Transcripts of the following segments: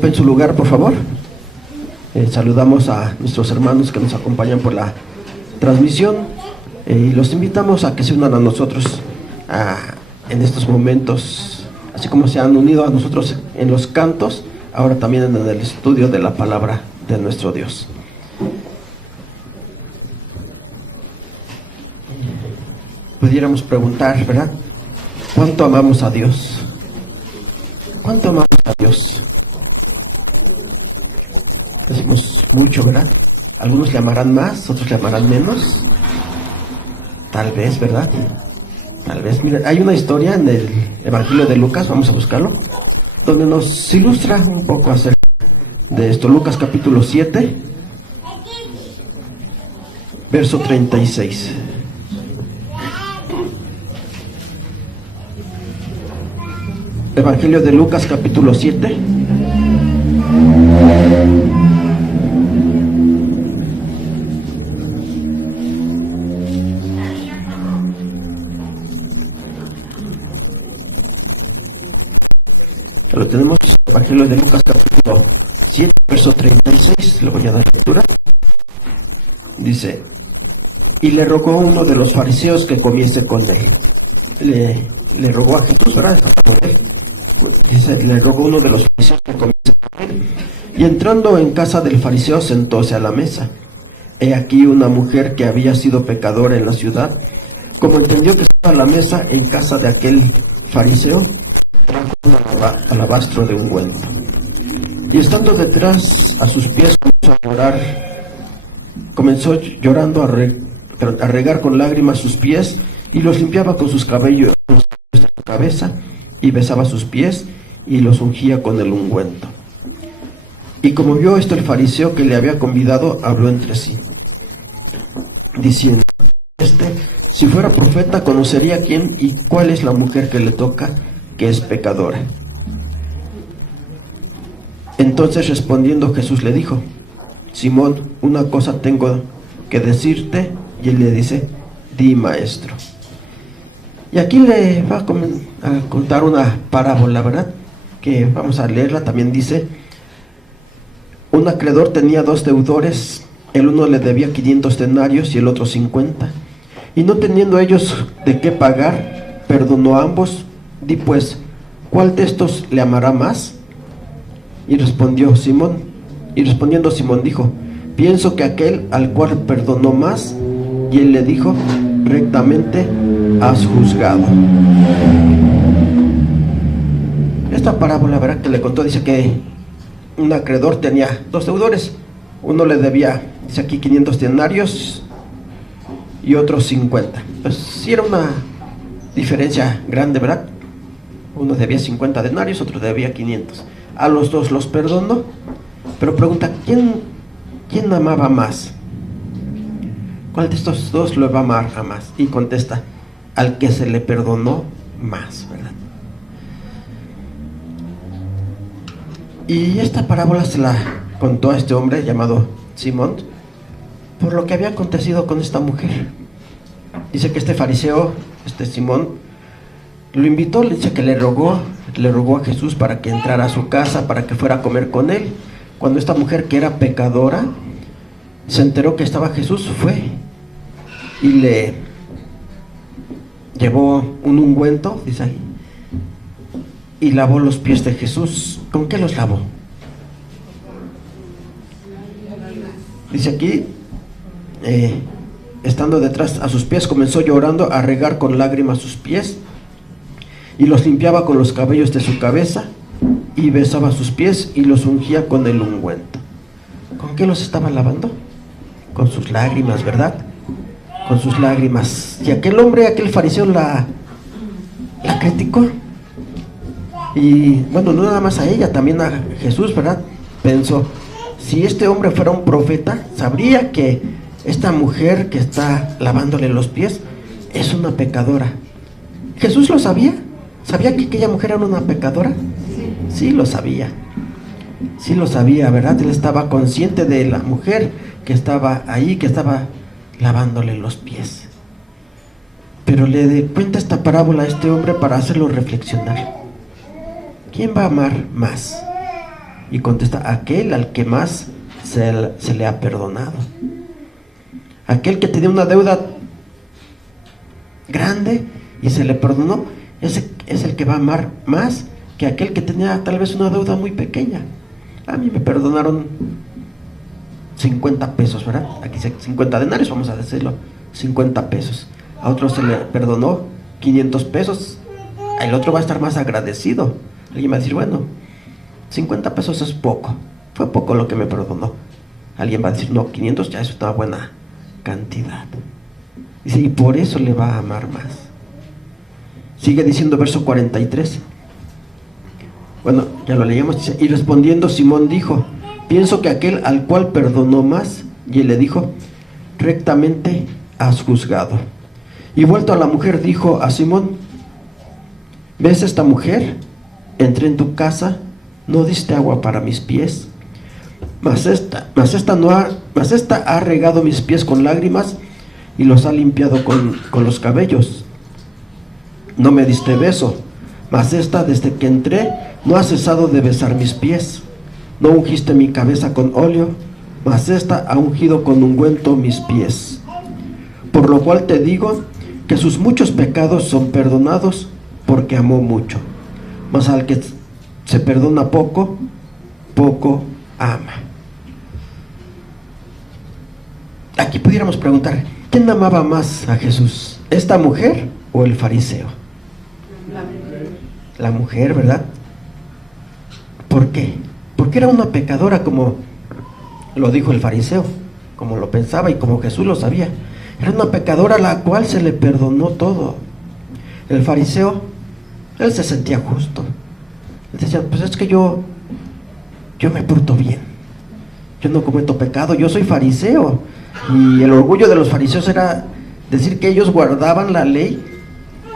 Ocupen su lugar, por favor. Saludamos a nuestros hermanos que nos acompañan por la transmisión y los invitamos a que se unan a nosotros en estos momentos, así como se han unido a nosotros en los cantos, ahora también en el estudio de la palabra de nuestro Dios. Pudiéramos preguntar, ¿verdad? ¿Cuánto amamos a Dios? ¿Cuánto amamos a Dios? Decimos mucho, ¿verdad? Algunos le amarán más, otros le amarán menos. Tal vez, ¿verdad? Tal vez. Mira, hay una historia en el Evangelio de Lucas, vamos a buscarlo, donde nos ilustra un poco acerca de esto. Lucas capítulo 7, verso 36. Evangelio de Lucas capítulo 7. Lo tenemos, Evangelio de Lucas capítulo 7, verso 36, le voy a dar lectura. Dice: y le rogó uno de los fariseos que comiese con él. Le rogó a Jesús, ¿verdad? Dice, le rogó uno de los fariseos que comiese con él. Y entrando en casa del fariseo, sentóse a la mesa. He aquí una mujer que había sido pecadora en la ciudad, como entendió que estaba a la mesa en casa de aquel fariseo, trajo un alabastro de ungüento. Y estando detrás a sus pies, comenzó llorando a regar con lágrimas sus pies, y los limpiaba con sus cabellos de su cabeza, y besaba sus pies, y los ungía con el ungüento. Y como vio esto el fariseo que le había convidado, habló entre sí, diciendo: si fuera profeta, conocería quién y cuál es la mujer que le toca, que es pecadora. Entonces respondiendo Jesús le dijo: Simón, una cosa tengo que decirte. Y él le dice: di, maestro. Y aquí le va a contar una parábola, ¿verdad? Que vamos a leerla. También dice: un acreedor tenía dos deudores, el uno le debía 500 denarios y el otro 50. Y no teniendo ellos de qué pagar, perdonó a ambos. Di pues, ¿cuál de estos le amará más? Y respondiendo Simón dijo: pienso que aquel al cual perdonó más. Y él le dijo: rectamente has juzgado. Esta parábola, ¿verdad?, que le contó, dice que un acreedor tenía dos deudores. Uno le debía, dice aquí, 500 denarios y otro 50. Pues sí era una diferencia grande, ¿verdad? Uno debía 50 denarios, otro debía 500. A los dos los perdonó, pero pregunta: ¿quién amaba más? ¿Cuál de estos dos lo va a amar a más? Y contesta: al que se le perdonó más, ¿verdad? Y esta parábola se la contó a este hombre llamado Simón por lo que había acontecido con esta mujer. Dice que este fariseo, Simón, lo invitó, le dice que le rogó a Jesús para que entrara a su casa, para que fuera a comer con él. Cuando esta mujer, que era pecadora, se enteró que estaba Jesús, fue y le llevó un ungüento, dice ahí, y lavó los pies de Jesús. ¿Con qué los lavó? Dice aquí, estando detrás a sus pies, comenzó llorando a regar con lágrimas sus pies, y los limpiaba con los cabellos de su cabeza, y besaba sus pies y los ungía con el ungüento. ¿Con qué los estaba lavando? Con sus lágrimas, ¿verdad? Con sus lágrimas. Y aquel fariseo la criticó. Y bueno, no nada más a ella, también a Jesús, ¿verdad? Pensó: si este hombre fuera un profeta, sabría que esta mujer que está lavándole los pies es una pecadora. ¿Jesús lo sabía? ¿Sabía que aquella mujer era una pecadora? Sí lo sabía. Sí lo sabía, ¿verdad? Él estaba consciente de la mujer que estaba ahí, que estaba lavándole los pies. Pero le cuenta esta parábola a este hombre para hacerlo reflexionar. ¿Quién va a amar más? Y contesta: aquel al que más se le ha perdonado. Aquel que tenía una deuda grande y se le perdonó, ese es el que va a amar más que aquel que tenía tal vez una deuda muy pequeña. A mí me perdonaron 50 pesos, ¿verdad? Aquí dice 50 denarios, vamos a decirlo, 50 pesos. A otro se le perdonó 500 pesos. El otro va a estar más agradecido. Alguien va a decir: bueno, 50 pesos es poco, fue poco lo que me perdonó. Alguien va a decir: no, 500 ya es una buena cantidad. Dice: y por eso le va a amar más. Sigue diciendo verso 43. Bueno, ya lo leíamos. Dice: y respondiendo Simón dijo: pienso que aquel al cual perdonó más. Y él le dijo: rectamente has juzgado. Y vuelto a la mujer, dijo a Simón: ¿ves esta mujer? Entré en tu casa, no diste agua para mis pies, mas esta ha regado mis pies con lágrimas y los ha limpiado con los cabellos. No me diste beso, mas esta, desde que entré, no ha cesado de besar mis pies. No ungiste mi cabeza con óleo, mas esta ha ungido con ungüento mis pies. Por lo cual te digo que sus muchos pecados son perdonados, porque amó mucho. Mas al que se perdona poco, poco ama. Aquí pudiéramos preguntar: ¿quién amaba más a Jesús? ¿Esta mujer o el fariseo? La mujer, ¿verdad? ¿Por qué? Porque era una pecadora, como lo dijo el fariseo, como lo pensaba y como Jesús lo sabía. Era una pecadora a la cual se le perdonó todo. El fariseo, él se sentía justo. Él decía: pues es que yo me porto bien, yo no cometo pecado, yo soy fariseo. Y el orgullo de los fariseos era decir que ellos guardaban la ley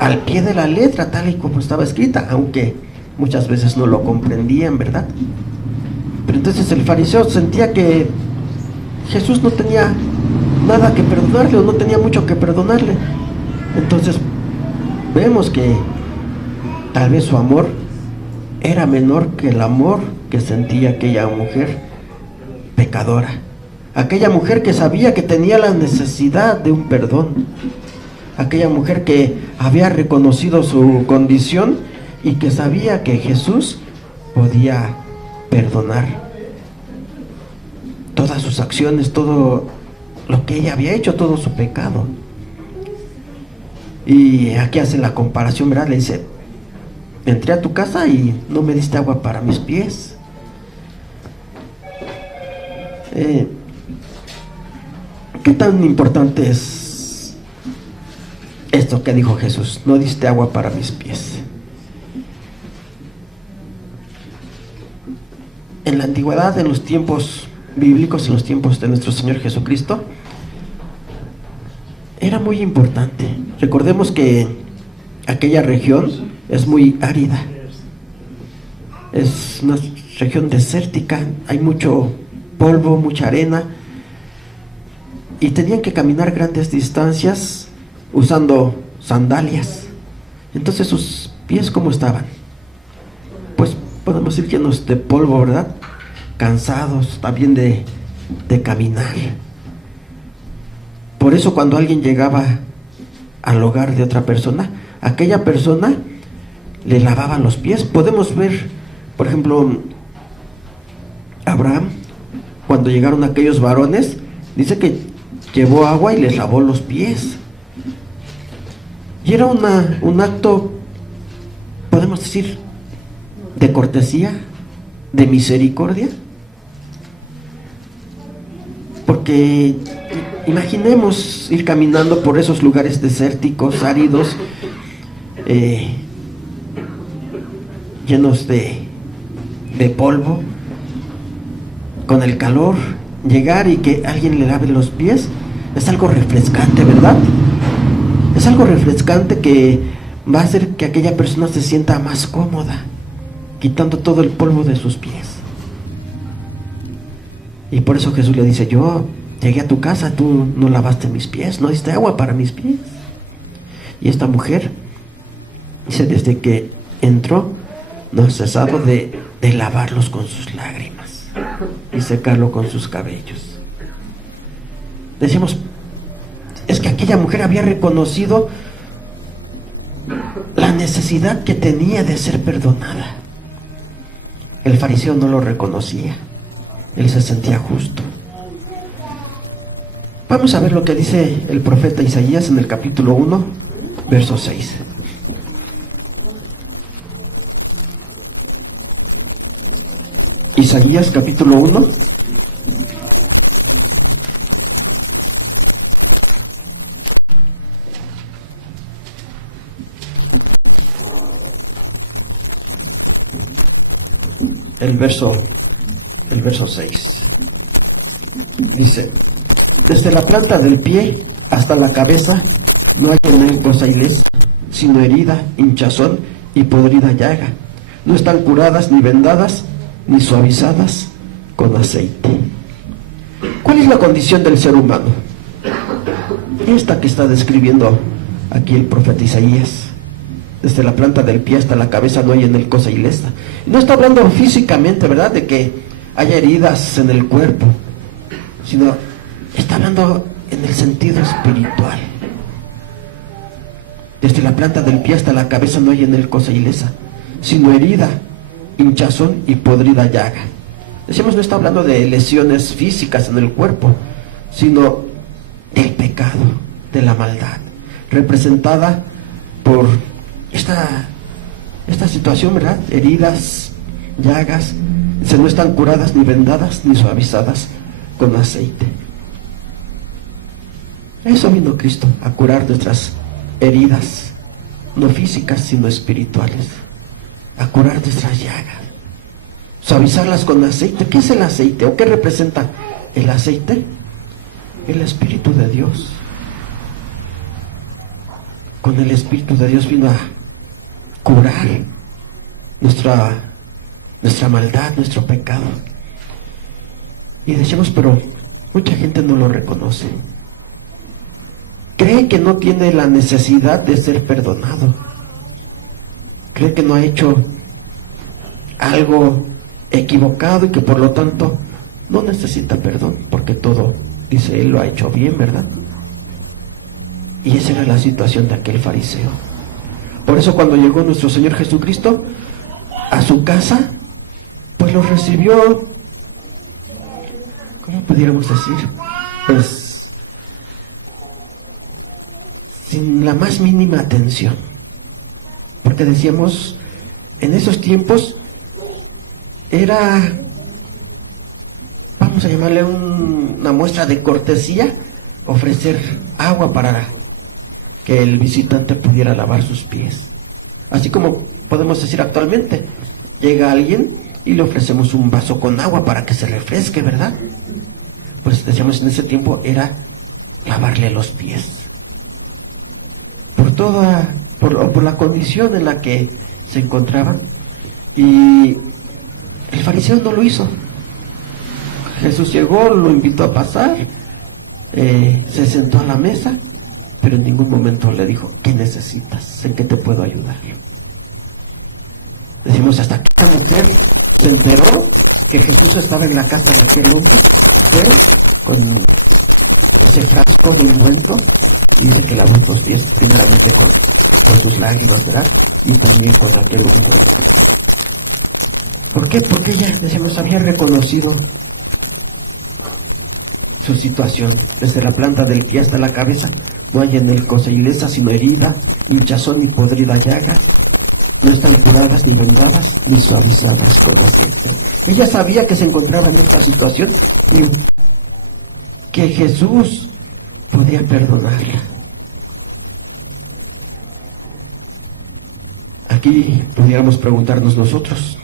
al pie de la letra, tal y como estaba escrita, aunque muchas veces no lo comprendían, ¿verdad? Pero entonces el fariseo sentía que Jesús no tenía nada que perdonarle, o no tenía mucho que perdonarle. Entonces vemos que tal vez su amor era menor que el amor que sentía aquella mujer pecadora, aquella mujer que sabía que tenía la necesidad de un perdón, aquella mujer que había reconocido su condición y que sabía que Jesús podía perdonar todas sus acciones, todo lo que ella había hecho, todo su pecado. Y aquí hace la comparación, ¿verdad? Le dice: entré a tu casa y no me diste agua para mis pies. ¿Qué tan importante es esto que dijo Jesús? No diste agua para mis pies. En la antigüedad, en los tiempos bíblicos, en los tiempos de nuestro Señor Jesucristo, era muy importante. Recordemos que aquella región es muy árida, es una región desértica, hay mucho polvo, mucha arena, y tenían que caminar grandes distancias usando sandalias. Entonces sus pies, ¿cómo estaban? Pues podemos decir llenos de polvo, ¿verdad? Cansados también de caminar. Por eso cuando alguien llegaba al hogar de otra persona, aquella persona le lavaba los pies. Podemos ver, por ejemplo, Abraham, cuando llegaron aquellos varones, dice que llevó agua y les lavó los pies. Y era un acto, podemos decir, de cortesía, de misericordia. Porque imaginemos ir caminando por esos lugares desérticos, áridos, llenos de polvo, con el calor, llegar y que alguien le lave los pies. Es algo refrescante, ¿verdad? Es algo refrescante que va a hacer que aquella persona se sienta más cómoda, quitando todo el polvo de sus pies. Y por eso Jesús le dice: yo llegué a tu casa, tú no lavaste mis pies, no diste agua para mis pies. Y esta mujer, dice, desde que entró, no ha cesado de lavarlos con sus lágrimas. y secarlo con sus cabellos. Decimos, es que aquella mujer había reconocido la necesidad que tenía de ser perdonada. El fariseo no lo reconocía, él se sentía justo. Vamos a ver lo que dice el profeta Isaías en el capítulo 1, verso 6. Isaías capítulo 1, el verso 6. Dice: desde la planta del pie hasta la cabeza no hay en él cosa ilesa, sino herida, hinchazón y podrida llaga. No están curadas ni vendadas, ni suavizadas con aceite. ¿Cuál es la condición del ser humano? Esta que está describiendo aquí el profeta Isaías. Desde la planta del pie hasta la cabeza no hay en él cosa ilesa. No está hablando físicamente, ¿verdad?, de que haya heridas en el cuerpo, sino está hablando en el sentido espiritual. Desde la planta del pie hasta la cabeza no hay en él cosa ilesa, sino herida, hinchazón y podrida llaga. Decimos, no está hablando de lesiones físicas en el cuerpo, sino del pecado, de la maldad, representada por esta situación, ¿verdad? Heridas, llagas, no están curadas ni vendadas ni suavizadas con aceite. Eso vino Cristo, a curar nuestras heridas, no físicas sino espirituales, a curar nuestras llagas, suavizarlas con aceite. ¿Qué es el aceite o qué representa el aceite? El Espíritu de Dios. Con el Espíritu de Dios vino a curar nuestra maldad, nuestro pecado. Y decimos, pero mucha gente no lo reconoce. Cree que no tiene la necesidad de ser perdonado. Cree que no ha hecho algo equivocado y que por lo tanto no necesita perdón, porque todo, dice él, lo ha hecho bien, ¿verdad? Y esa era la situación de aquel fariseo. Por eso cuando llegó nuestro Señor Jesucristo a su casa, pues lo recibió, ¿cómo pudiéramos decir? Pues sin la más mínima atención. Porque decíamos, en esos tiempos era, vamos a llamarle una muestra de cortesía, ofrecer agua para que el visitante pudiera lavar sus pies. Así como podemos decir actualmente, llega alguien y le ofrecemos un vaso con agua para que se refresque, ¿verdad? Pues decíamos, en ese tiempo era lavarle los pies. Por la condición en la que se encontraban. Y el fariseo no lo hizo. Jesús llegó, lo invitó a pasar, se sentó a la mesa, pero en ningún momento le dijo, ¿qué necesitas? ¿En qué te puedo ayudar? Decimos, hasta que la mujer se enteró que Jesús estaba en la casa de aquel hombre, pero con ese frasco de ungüento, y dice que lavó los pies primeramente con sus lágrimas, ¿verdad? Y también con aquel ungüento. ¿Por qué? Porque ella, decimos, había reconocido su situación. Desde la planta del pie hasta la cabeza no hay en él cosa ilesa, sino herida, hinchazón y podrida llaga. No están curadas ni vendadas ni suavizadas con aceite. Ella sabía que se encontraba en esta situación y que Jesús podía perdonarla. Aquí pudiéramos preguntarnos nosotros,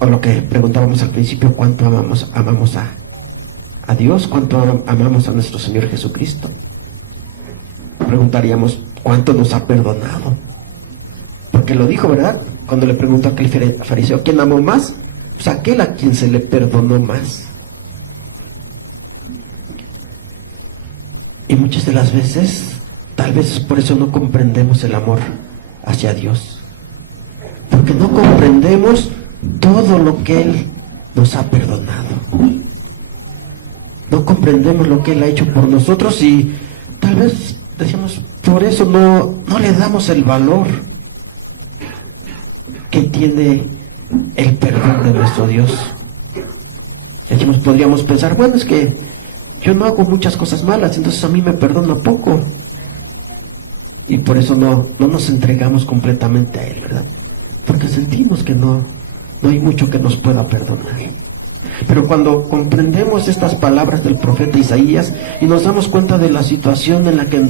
o lo que preguntábamos al principio, ¿cuánto amamos a Dios? ¿Cuánto amamos a nuestro Señor Jesucristo? Preguntaríamos, ¿cuánto nos ha perdonado? Porque lo dijo, ¿verdad? Cuando le preguntó a aquel fariseo, ¿quién amó más? Pues aquel a quien se le perdonó más. Y muchas de las veces, tal vez por eso no comprendemos el amor hacia Dios. Porque no comprendemos todo lo que Él nos ha perdonado. no comprendemos lo que Él ha hecho por nosotros y tal vez decimos, por eso no le damos el valor que tiene el perdón de nuestro Dios. Decimos, podríamos pensar, bueno, es que yo no hago muchas cosas malas, entonces a mí me perdona poco. Y por eso no nos entregamos completamente a Él, ¿verdad? Porque sentimos que no hay mucho que nos pueda perdonar. Pero cuando comprendemos estas palabras del profeta Isaías y nos damos cuenta de la situación en la que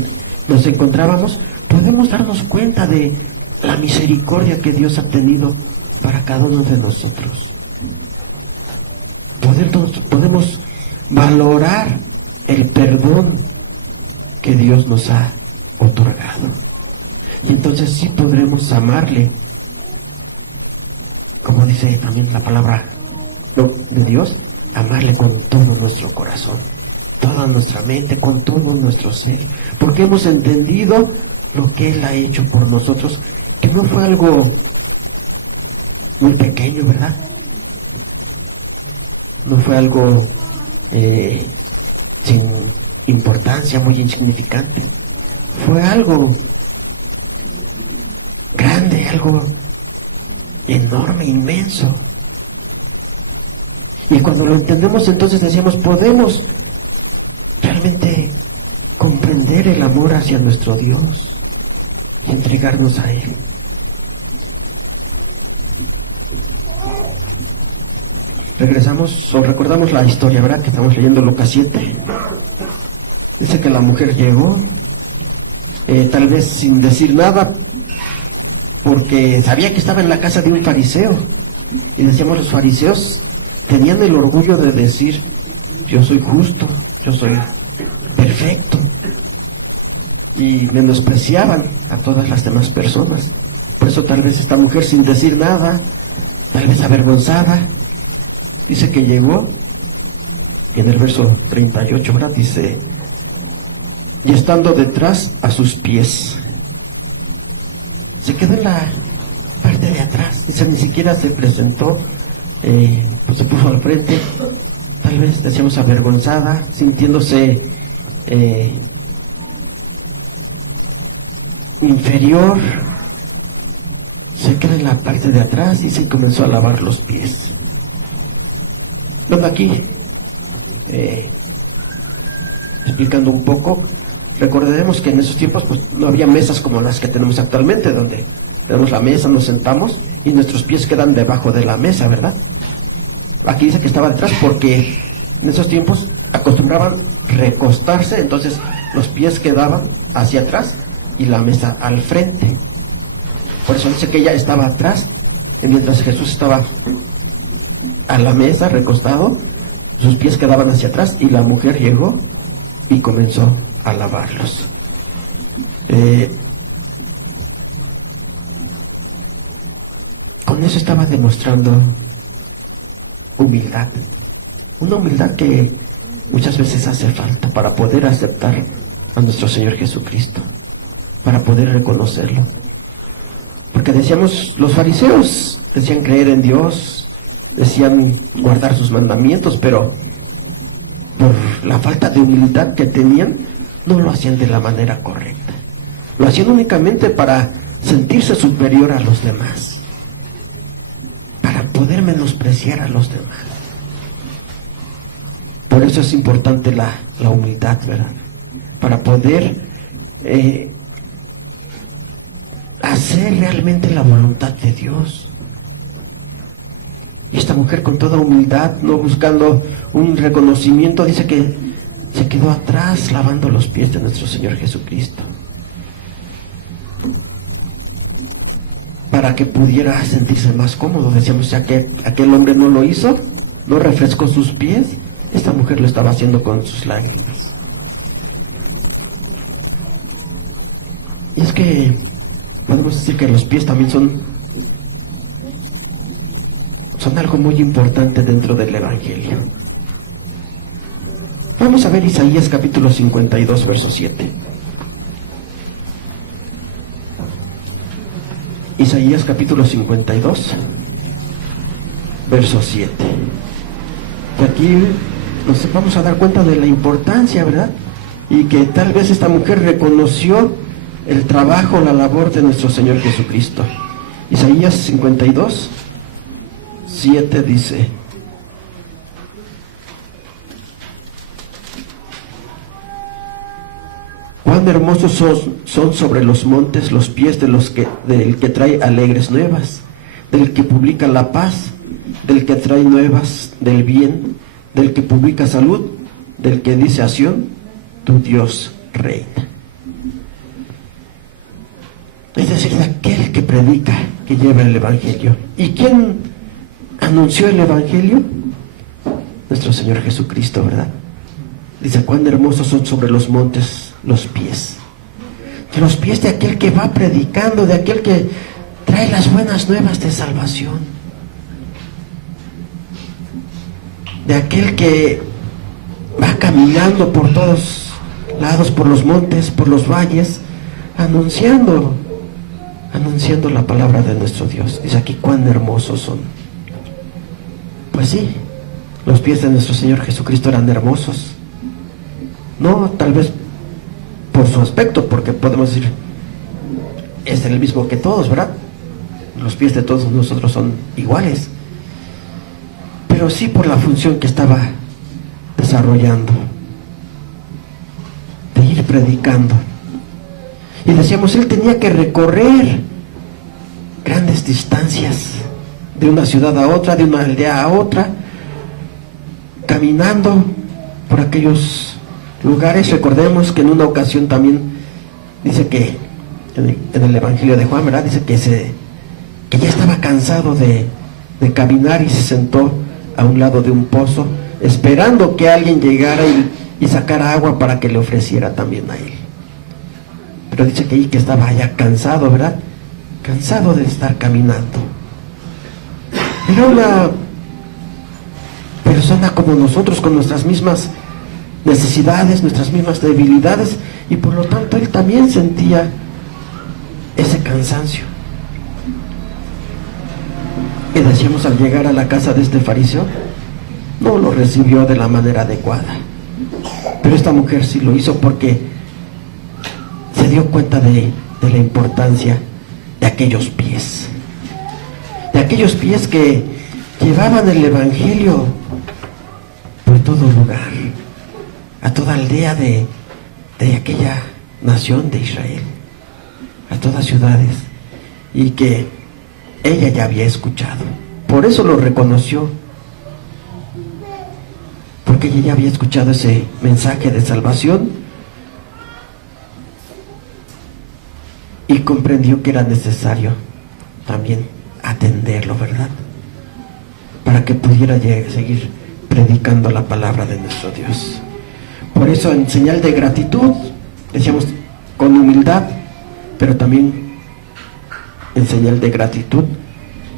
nos encontrábamos, podemos darnos cuenta de la misericordia que Dios ha tenido para cada uno de nosotros. Podemos valorar el perdón que Dios nos ha otorgado. Y entonces sí podremos amarle, como dice también la palabra de Dios, amarle con todo nuestro corazón, toda nuestra mente, con todo nuestro ser, porque hemos entendido lo que Él ha hecho por nosotros, que no fue algo muy pequeño, ¿verdad? No fue algo sin importancia, muy insignificante. Fue algo grande, algo enorme, inmenso. Y cuando lo entendemos, entonces decíamos, podemos realmente comprender el amor hacia nuestro Dios y entregarnos a Él. Regresamos o recordamos la historia, ¿verdad? Que estamos leyendo Lucas 7. Dice que la mujer llegó, tal vez sin decir nada, porque sabía que estaba en la casa de un fariseo. Y decíamos, los fariseos tenían el orgullo de decir, yo soy justo, yo soy perfecto. Y menospreciaban a todas las demás personas. Por eso tal vez esta mujer, sin decir nada, tal vez avergonzada, dice que llegó, y en el verso 38, ¿verdad? Dice, y estando detrás a sus pies. Se quedó en la parte de atrás, dice, ni siquiera se presentó, pues se puso al frente, tal vez decíamos avergonzada, sintiéndose inferior. Se quedó en la parte de atrás y se comenzó a lavar los pies. Bueno, aquí, explicando un poco, recordaremos que en esos tiempos pues no había mesas como las que tenemos actualmente, donde tenemos la mesa, nos sentamos y nuestros pies quedan debajo de la mesa, ¿verdad? Aquí dice que estaba detrás porque en esos tiempos acostumbraban recostarse, entonces los pies quedaban hacia atrás y la mesa al frente. Por eso dice que ella estaba atrás, y mientras Jesús estaba a la mesa recostado, sus pies quedaban hacia atrás y la mujer llegó y comenzó a lavarlos. Con eso estaba demostrando humildad, una humildad que muchas veces hace falta para poder aceptar a nuestro Señor Jesucristo, para poder reconocerlo. Porque decíamos, los fariseos decían creer en Dios, decían guardar sus mandamientos, pero por la falta de humildad que tenían, no lo hacían de la manera correcta. Lo hacían únicamente para sentirse superior a los demás, para poder menospreciar a los demás. Por eso es importante la humildad, ¿verdad? Para poder hacer realmente la voluntad de Dios. Y esta mujer, con toda humildad, no buscando un reconocimiento, dice que se quedó atrás lavando los pies de nuestro Señor Jesucristo, para que pudiera sentirse más cómodo. Decíamos, ya que aquel hombre no lo hizo, no refrescó sus pies, esta mujer lo estaba haciendo con sus lágrimas. Y es que podemos decir que los pies también son algo muy importante dentro del Evangelio. Vamos a ver Isaías capítulo 52, verso 7. Isaías capítulo 52, verso 7. Y aquí nos vamos a dar cuenta de la importancia, ¿verdad? Y que tal vez esta mujer reconoció el trabajo, la labor de nuestro Señor Jesucristo. Isaías 52, 7 dice: cuán hermosos son sobre los montes los pies del que trae alegres nuevas, del que publica la paz, del que trae nuevas del bien, del que publica salud, del que dice a Sión, tu Dios reina. Es decir, de aquel que predica, que lleva el Evangelio. ¿Y quién anunció el Evangelio? Nuestro Señor Jesucristo, ¿verdad? Dice, cuán hermosos son sobre los montes los pies. De los pies de aquel que va predicando, de aquel que trae las buenas nuevas de salvación. De aquel que va caminando por todos lados, por los montes, por los valles, anunciando la palabra de nuestro Dios. Dice aquí, cuán hermosos son. Pues sí, los pies de nuestro Señor Jesucristo eran hermosos. No tal vez por su aspecto, porque podemos decir, es el mismo que todos, ¿verdad? Los pies de todos nosotros son iguales. Pero sí por la función que estaba desarrollando, de ir predicando. Y decíamos, él tenía que recorrer grandes distancias, de una ciudad a otra, de una aldea a otra, caminando por aquellos lugares. Recordemos que en una ocasión también dice que en el Evangelio de Juan, ¿verdad? Dice que ya estaba cansado de caminar y se sentó a un lado de un pozo, esperando que alguien llegara y sacara agua para que le ofreciera también a él. Pero dice que ahí que estaba ya cansado, ¿verdad? Cansado de estar caminando. Era una persona como nosotros, con nuestras mismas necesidades, nuestras mismas debilidades, y por lo tanto él también sentía ese cansancio. Y decíamos, al llegar a la casa de este fariseo, no lo recibió de la manera adecuada. Pero esta mujer sí lo hizo, porque se dio cuenta de la importancia de aquellos pies. De aquellos pies que llevaban el Evangelio por todo lugar, a toda aldea de aquella nación de Israel, a todas ciudades, y que ella ya había escuchado. Por eso lo reconoció, porque ella ya había escuchado ese mensaje de salvación y comprendió que era necesario también atenderlo, ¿verdad? Para que pudiera seguir predicando la palabra de nuestro Dios. Por eso, en señal de gratitud, decíamos, con humildad, pero también en señal de gratitud,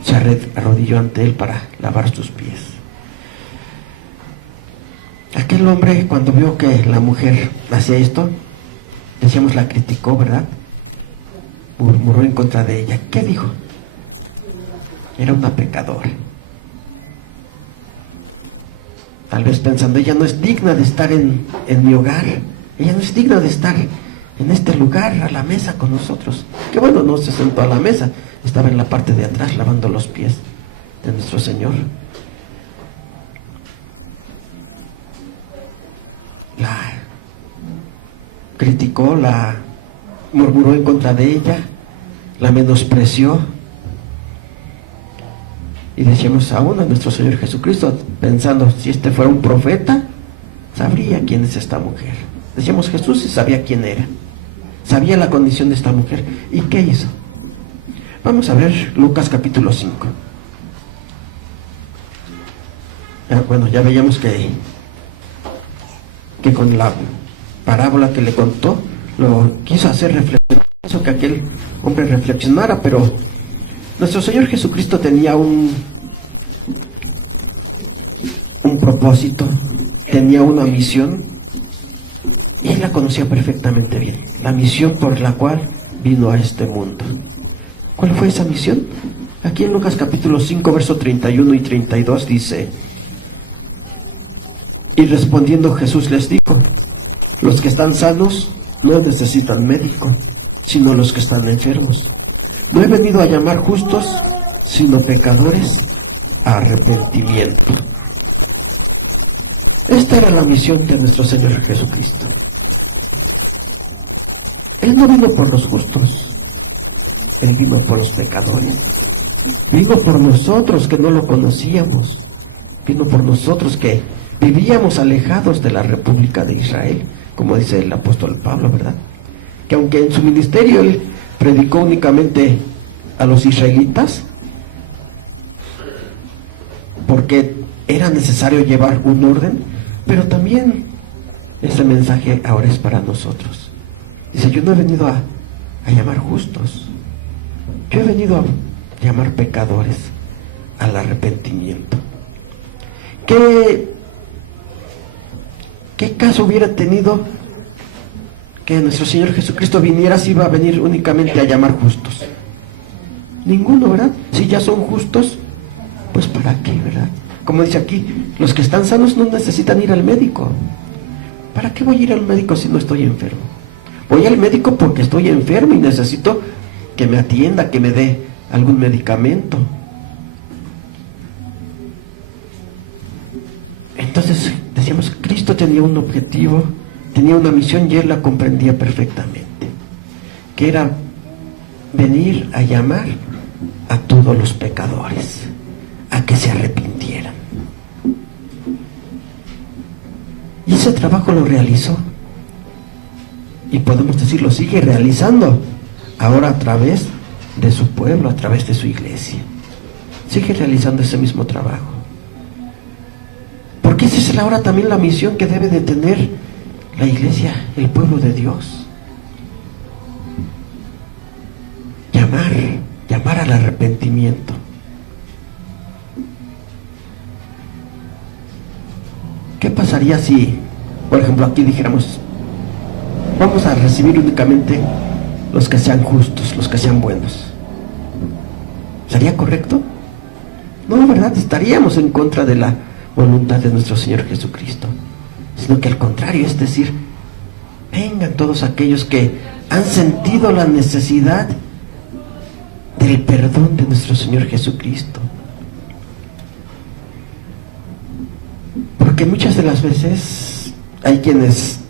se arrodilló ante él para lavar sus pies. Aquel hombre, cuando vio que la mujer hacía esto, decíamos, la criticó, ¿verdad? Murmuró en contra de ella. ¿Qué dijo? Era una pecadora. Tal vez pensando, ella no es digna de estar en mi hogar, ella no es digna de estar en este lugar a la mesa con nosotros. Que bueno, no se sentó a la mesa, estaba en la parte de atrás lavando los pies de nuestro Señor. La criticó, la murmuró en contra de ella, la menospreció. Y decíamos aún a nuestro Señor Jesucristo, pensando, si este fuera un profeta, sabría quién es esta mujer. Decíamos, Jesús sí sabía quién era, sabía la condición de esta mujer. ¿Y qué hizo? Vamos a ver Lucas capítulo 5. Bueno, ya veíamos que con la parábola que le contó, lo quiso hacer reflexionar, hizo que aquel hombre reflexionara, pero nuestro Señor Jesucristo tenía un propósito, tenía una misión, y él la conocía perfectamente bien, la misión por la cual vino a este mundo. ¿Cuál fue esa misión? Aquí en Lucas capítulo 5, verso 31 y 32 dice: Y respondiendo Jesús les dijo: los que están sanos no necesitan médico, sino los que están enfermos. No he venido a llamar justos, sino pecadores a arrepentimiento. Esta era la misión de nuestro Señor Jesucristo. Él no vino por los justos, Él vino por los pecadores. Vino por nosotros que no lo conocíamos. Vino por nosotros que vivíamos alejados de la República de Israel, como dice el apóstol Pablo, ¿verdad? Que aunque en su ministerio él predicó únicamente a los israelitas, porque era necesario llevar un orden, pero también ese mensaje ahora es para nosotros. Dice: yo no he venido a llamar justos, yo he venido a llamar pecadores al arrepentimiento. ¿Qué caso hubiera tenido que nuestro Señor Jesucristo viniera si iba a venir únicamente a llamar justos? Ninguno, ¿verdad? Si ya son justos, pues ¿para qué, verdad? Como dice aquí, los que están sanos no necesitan ir al médico. ¿Para qué voy a ir al médico si no estoy enfermo? Voy al médico porque estoy enfermo y necesito que me atienda, que me dé algún medicamento. Entonces decíamos, Cristo tenía un objetivo, tenía una misión y él la comprendía perfectamente, que era venir a llamar a todos los pecadores a que se arrepintieran. Y ese trabajo lo realizó, y podemos decir lo sigue realizando ahora a través de su pueblo, a través de su iglesia. Sigue realizando ese mismo trabajo, porque esa es ahora también la misión que debe de tener la iglesia, el pueblo de Dios. Llamar al arrepentimiento. ¿Qué pasaría si, por ejemplo, aquí dijéramos: vamos a recibir únicamente los que sean justos, los que sean buenos? ¿Sería correcto? No, ¿verdad? Estaríamos en contra de la voluntad de nuestro Señor Jesucristo, sino que al contrario, es decir, vengan todos aquellos que han sentido la necesidad del perdón de nuestro Señor Jesucristo. Porque muchas de las veces hay quienes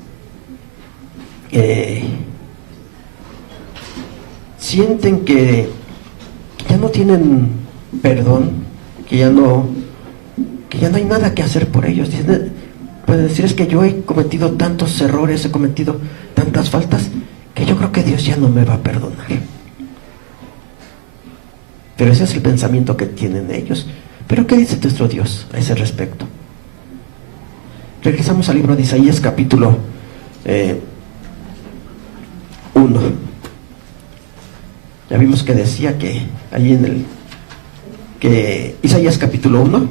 sienten que ya no tienen perdón, que ya no hay nada que hacer por ellos. Pueden decir: es que yo he cometido tantos errores, he cometido tantas faltas, que yo creo que Dios ya no me va a perdonar. Pero ese es el pensamiento que tienen ellos. ¿Pero qué dice nuestro Dios a ese respecto? Regresamos al libro de Isaías, capítulo 1. Ya vimos que decía que allí que Isaías capítulo 1,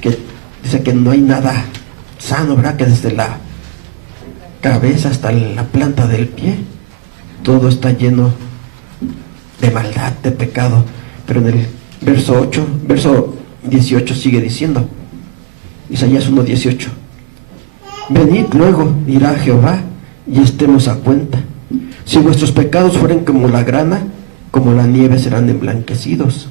que dice que no hay nada sano, ¿verdad? Que desde la cabeza hasta la planta del pie todo está lleno de maldad, de pecado. Pero en el verso 18 sigue diciendo, Isaías 1:18: venid luego, dirá Jehová, y estemos a cuenta. Si vuestros pecados fueren como la grana, como la nieve serán emblanquecidos.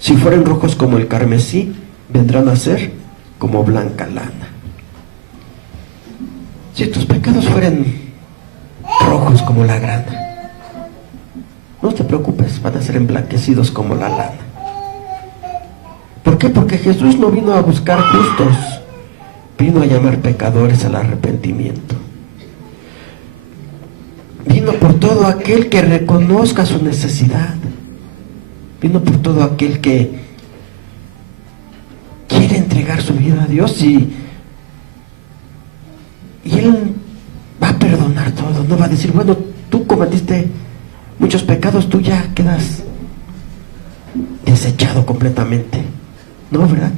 Si fueren rojos como el carmesí, vendrán a ser como blanca lana. Si tus pecados fueran rojos como la grana, no te preocupes, van a ser emblanquecidos como la lana. ¿Por qué? Porque Jesús no vino a buscar justos, vino a llamar pecadores al arrepentimiento. Vino por todo aquel que reconozca su necesidad. Vino por todo aquel que quiere entregar su vida a Dios y Él va a perdonar todo. No va a decir: bueno, tú cometiste muchos pecados, tú ya quedas desechado completamente. No, ¿verdad?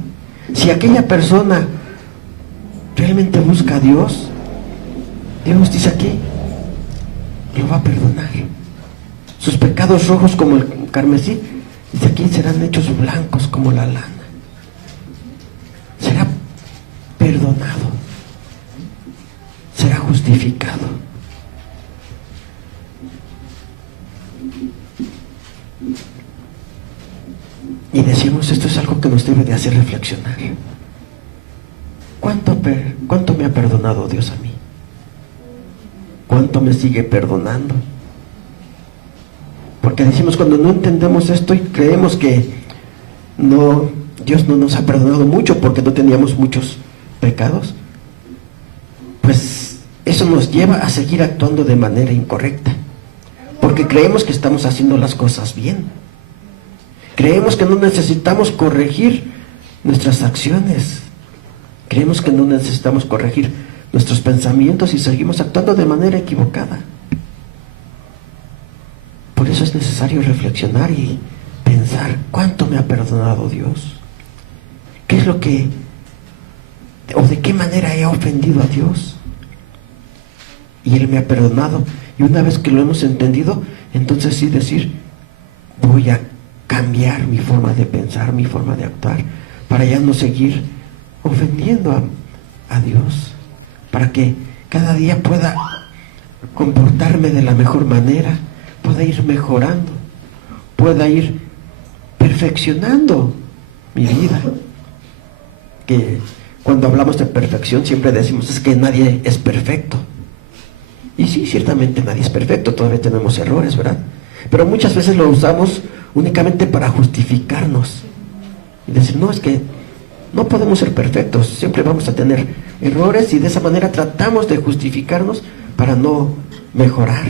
Si aquella persona realmente busca a Dios, Dios dice aquí, lo va a perdonar. Sus pecados rojos como el carmesí, dice aquí, serán hechos blancos como la lana. Será perdonado. justificado. Y decimos, esto es algo que nos debe de hacer reflexionar. ¿Cuánto me ha perdonado Dios a mí? ¿Cuánto me sigue perdonando? Porque decimos, cuando no entendemos esto y creemos que Dios no nos ha perdonado mucho porque no teníamos muchos pecados, pues eso nos lleva a seguir actuando de manera incorrecta, porque creemos que estamos haciendo las cosas bien. Creemos que no necesitamos corregir nuestras acciones. Creemos que no necesitamos corregir nuestros pensamientos y seguimos actuando de manera equivocada. Por eso es necesario reflexionar y pensar, ¿cuánto me ha perdonado Dios? ¿Qué es lo que, o de qué manera he ofendido a Dios? Y Él me ha perdonado. Y una vez que lo hemos entendido, entonces sí decir, voy a cambiar mi forma de pensar, mi forma de actuar, para ya no seguir ofendiendo a Dios, para que cada día pueda comportarme de la mejor manera, pueda ir mejorando, pueda ir perfeccionando mi vida. Que cuando hablamos de perfección siempre decimos, es que nadie es perfecto. Y sí, ciertamente nadie es perfecto, todavía tenemos errores, ¿verdad? Pero muchas veces lo usamos únicamente para justificarnos y decir, no, es que no podemos ser perfectos, siempre vamos a tener errores, y de esa manera tratamos de justificarnos para no mejorar.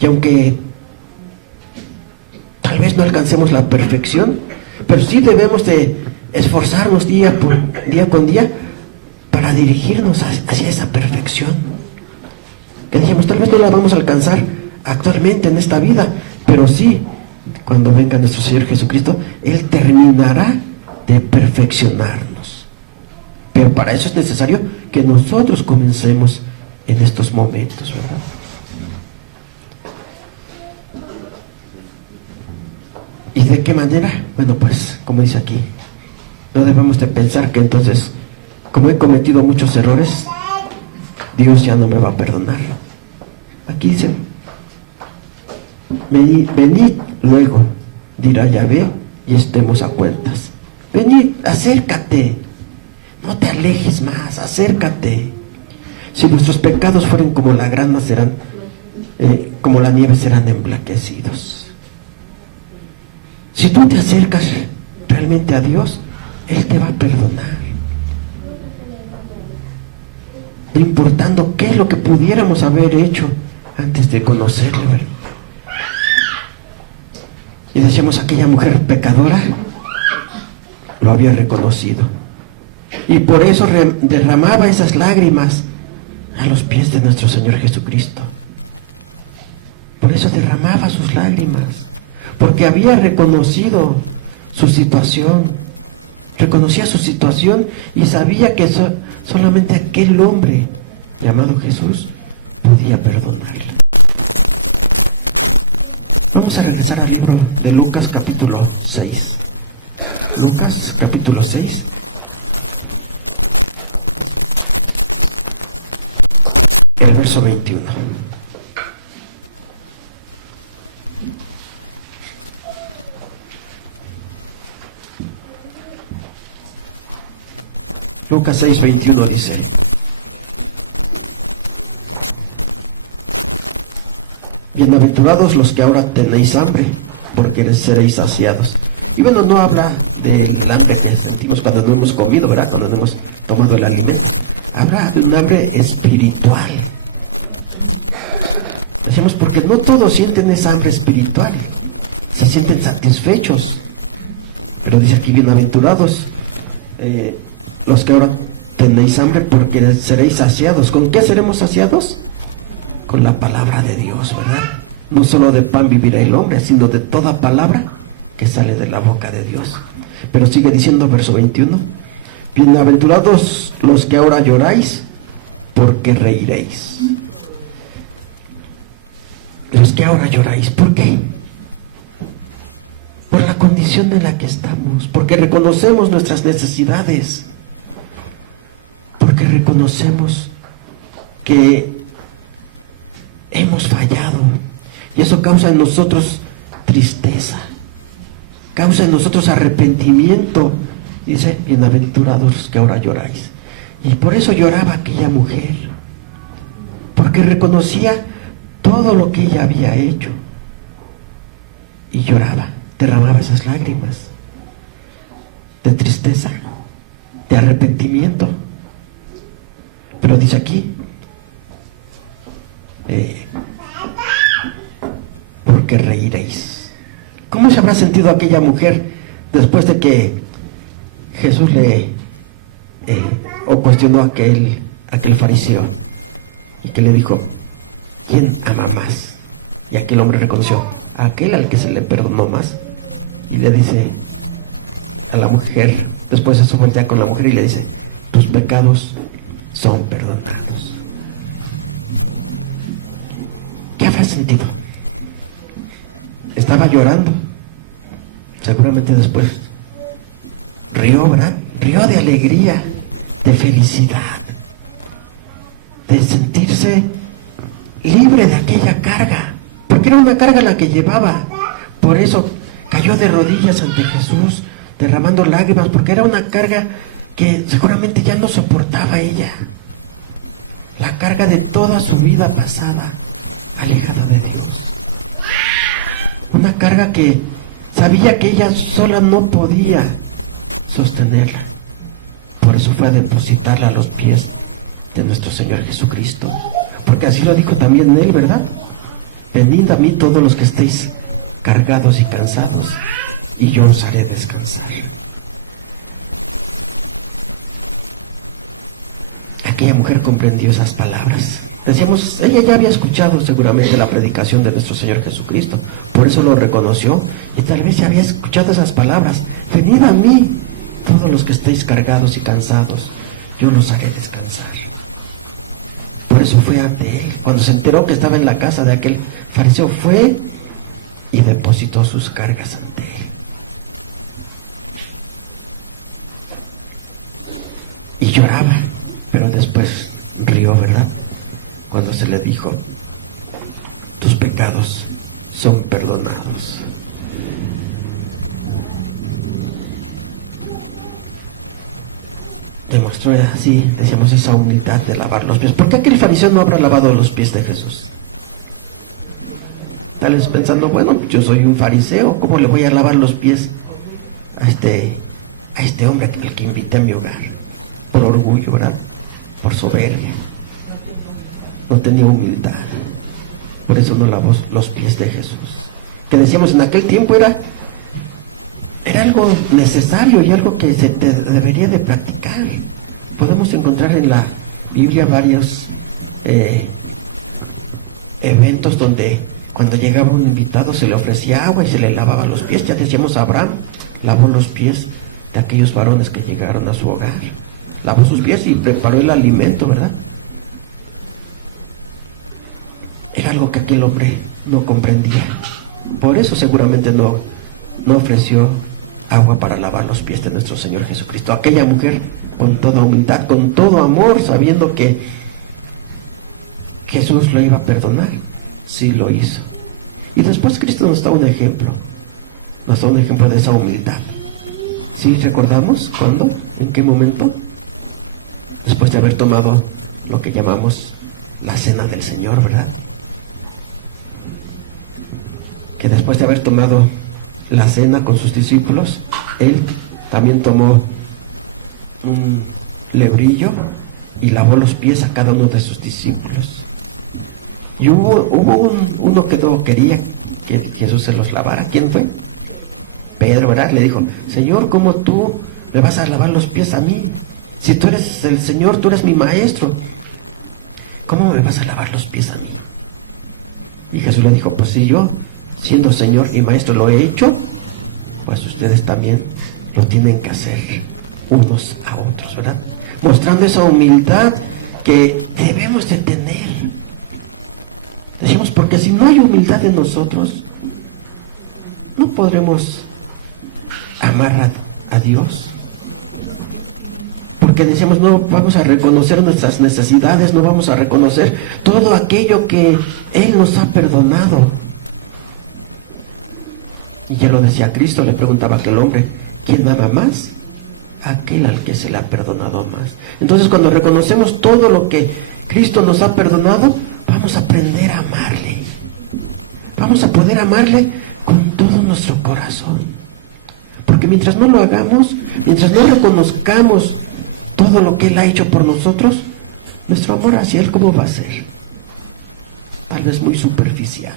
Y aunque tal vez no alcancemos la perfección, pero sí debemos de esforzarnos día con día para dirigirnos hacia esa perfección. Que dijimos, tal vez no la vamos a alcanzar actualmente en esta vida, pero sí, cuando venga nuestro Señor Jesucristo, Él terminará de perfeccionarnos. Pero para eso es necesario que nosotros comencemos en estos momentos, ¿verdad? ¿Y de qué manera? Bueno, pues, como dice aquí, no debemos de pensar que entonces, como he cometido muchos errores, Dios ya no me va a perdonar. Aquí dice, venid luego, dirá Yahvé, y estemos a cuentas. Venid, acércate, no te alejes más, acércate. Si nuestros pecados fueren como la grana, serán como la nieve, serán emblanquecidos. Si tú te acercas realmente a Dios, Él te va a perdonar. No importando qué es lo que pudiéramos haber hecho antes de conocerle, ¿verdad? Y decíamos, aquella mujer pecadora lo había reconocido, y por eso derramaba esas lágrimas a los pies de nuestro Señor Jesucristo. Por eso derramaba sus lágrimas, porque había reconocido su situación, reconocía su situación y sabía que solamente aquel hombre llamado Jesús podía perdonarle. Vamos a regresar al libro de Lucas capítulo 6. Lucas capítulo 6. El verso 21. Lucas 6, 21 dice: bienaventurados los que ahora tenéis hambre, porque seréis saciados. Y bueno, no habla del hambre que sentimos cuando no hemos comido, ¿verdad? Cuando no hemos tomado el alimento. Habla de un hambre espiritual. Decimos, porque no todos sienten esa hambre espiritual, se sienten satisfechos. Pero dice aquí, bienaventurados los que ahora tenéis hambre, porque seréis saciados. ¿Con qué seremos saciados? Con la palabra de Dios, ¿verdad? No solo de pan vivirá el hombre, sino de toda palabra que sale de la boca de Dios. Pero sigue diciendo verso 21: bienaventurados los que ahora lloráis, porque reiréis. Los que ahora lloráis, ¿por qué? Por la condición en la que estamos, porque reconocemos nuestras necesidades, porque reconocemos que hemos fallado, y eso causa en nosotros tristeza, causa en nosotros arrepentimiento. Dice, bienaventurados que ahora lloráis. Y por eso lloraba aquella mujer, porque reconocía todo lo que ella había hecho, y lloraba, derramaba esas lágrimas de tristeza, de arrepentimiento. Pero dice aquí, porque reiréis. ¿Cómo se habrá sentido aquella mujer después de que Jesús le cuestionó a aquel fariseo, y que le dijo, ¿quién ama más? Y aquel hombre reconoció a aquel al que se le perdonó más, y le dice a la mujer, después se voltea con la mujer y le dice, tus pecados son perdonados. ¿Qué habrá sentido? Estaba llorando, seguramente después rió, ¿verdad? Rió de alegría, de felicidad, de sentirse libre de aquella carga, porque era una carga la que llevaba. Por eso cayó de rodillas ante Jesús, derramando lágrimas, porque era una carga que seguramente ya no soportaba ella, la carga de toda su vida pasada alejada de Dios, una carga que sabía que ella sola no podía sostenerla. Por eso fue a depositarla a los pies de nuestro Señor Jesucristo, porque así lo dijo también Él, ¿verdad? Venid a mí todos los que estéis cargados y cansados, y yo os haré descansar. Aquella mujer comprendió esas palabras. Decíamos, ella ya había escuchado seguramente la predicación de nuestro Señor Jesucristo, por eso lo reconoció, y tal vez ya había escuchado esas palabras, venid a mí todos los que estéis cargados y cansados, yo los haré descansar. Por eso fue ante él. Cuando se enteró que estaba en la casa de aquel fariseo, fue y depositó sus cargas ante él. Y lloraba, pero después rió, ¿verdad? Cuando se le dijo, tus pecados son perdonados. Demostró así, decíamos, esa humildad de lavar los pies. ¿Por qué aquel fariseo no habrá lavado los pies de Jesús? Tal vez pensando, bueno, yo soy un fariseo, ¿cómo le voy a lavar los pies a este hombre al que invité a mi hogar? Por orgullo, ¿verdad? Por soberbia. No tenía humildad. Por eso no lavó los pies de Jesús. Que decíamos, en aquel tiempo era algo necesario y algo que se debería de practicar. Podemos encontrar en la Biblia varios eventos donde cuando llegaba un invitado se le ofrecía agua y se le lavaba los pies. Ya decíamos, Abraham lavó los pies de aquellos varones que llegaron a su hogar. Lavó sus pies y preparó el alimento, ¿verdad? Era algo que aquel hombre no comprendía. Por eso seguramente no ofreció agua para lavar los pies de nuestro Señor Jesucristo. Aquella mujer, con toda humildad, con todo amor, sabiendo que Jesús lo iba a perdonar, sí lo hizo. Y después Cristo nos da un ejemplo. Nos da un ejemplo de esa humildad. ¿Sí recordamos cuándo? ¿En qué momento? Después de haber tomado lo que llamamos la cena del Señor, ¿verdad? Que después de haber tomado la cena con sus discípulos, él también tomó un lebrillo y lavó los pies a cada uno de sus discípulos. Y hubo uno que no quería que Jesús se los lavara. ¿Quién fue? Pedro, ¿verdad? Le dijo, Señor, ¿cómo tú me vas a lavar los pies a mí? Si tú eres el Señor, tú eres mi maestro, ¿cómo me vas a lavar los pies a mí? Y Jesús le dijo, pues si yo, siendo Señor y Maestro, lo he hecho, pues ustedes también lo tienen que hacer unos a otros, ¿verdad? Mostrando esa humildad que debemos de tener. Decimos, porque si no hay humildad en nosotros, no podremos amar a Dios. Porque porque decíamos, no vamos a reconocer nuestras necesidades, no vamos a reconocer todo aquello que Él nos ha perdonado. Y ya lo decía Cristo, le preguntaba a aquel hombre, ¿quién ama más? Aquel al que se le ha perdonado más. Entonces, cuando reconocemos todo lo que Cristo nos ha perdonado, vamos a aprender a amarle. Vamos a poder amarle con todo nuestro corazón. Porque mientras no lo hagamos, mientras no reconozcamos todo lo que Él ha hecho por nosotros, nuestro amor hacia Él, ¿cómo va a ser? Tal vez muy superficial.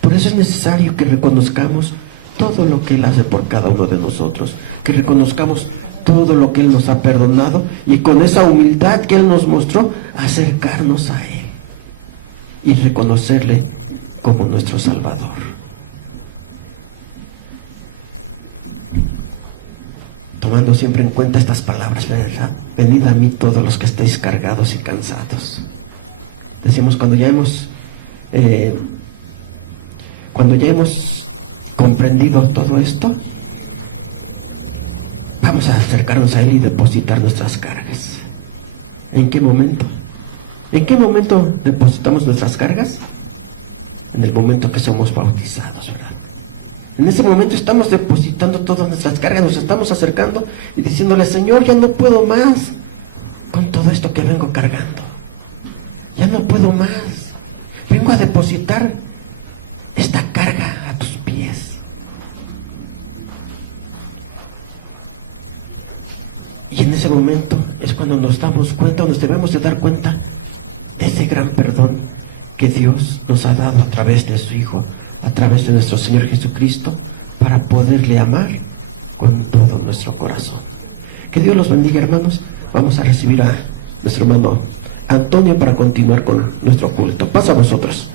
Por eso es necesario que reconozcamos todo lo que Él hace por cada uno de nosotros, que reconozcamos todo lo que Él nos ha perdonado y con esa humildad que Él nos mostró, acercarnos a Él y reconocerle como nuestro Salvador. Tomando siempre en cuenta estas palabras, ¿verdad? Venid a mí todos los que estéis cargados y cansados. Decimos, cuando ya hemos comprendido todo esto, vamos a acercarnos a Él y depositar nuestras cargas. ¿En qué momento? ¿En qué momento depositamos nuestras cargas? En el momento que somos bautizados, ¿verdad? En ese momento estamos depositando todas nuestras cargas, nos estamos acercando y diciéndole, Señor, ya no puedo más con todo esto que vengo cargando. Ya no puedo más. Vengo a depositar esta carga a tus pies. Y en ese momento es cuando nos damos cuenta, nos debemos de dar cuenta de ese gran perdón que Dios nos ha dado a través de su Hijo, a través de nuestro Señor Jesucristo, para poderle amar con todo nuestro corazón. Que Dios los bendiga, hermanos. Vamos a recibir a nuestro hermano Antonio para continuar con nuestro culto. Pasa a vosotros.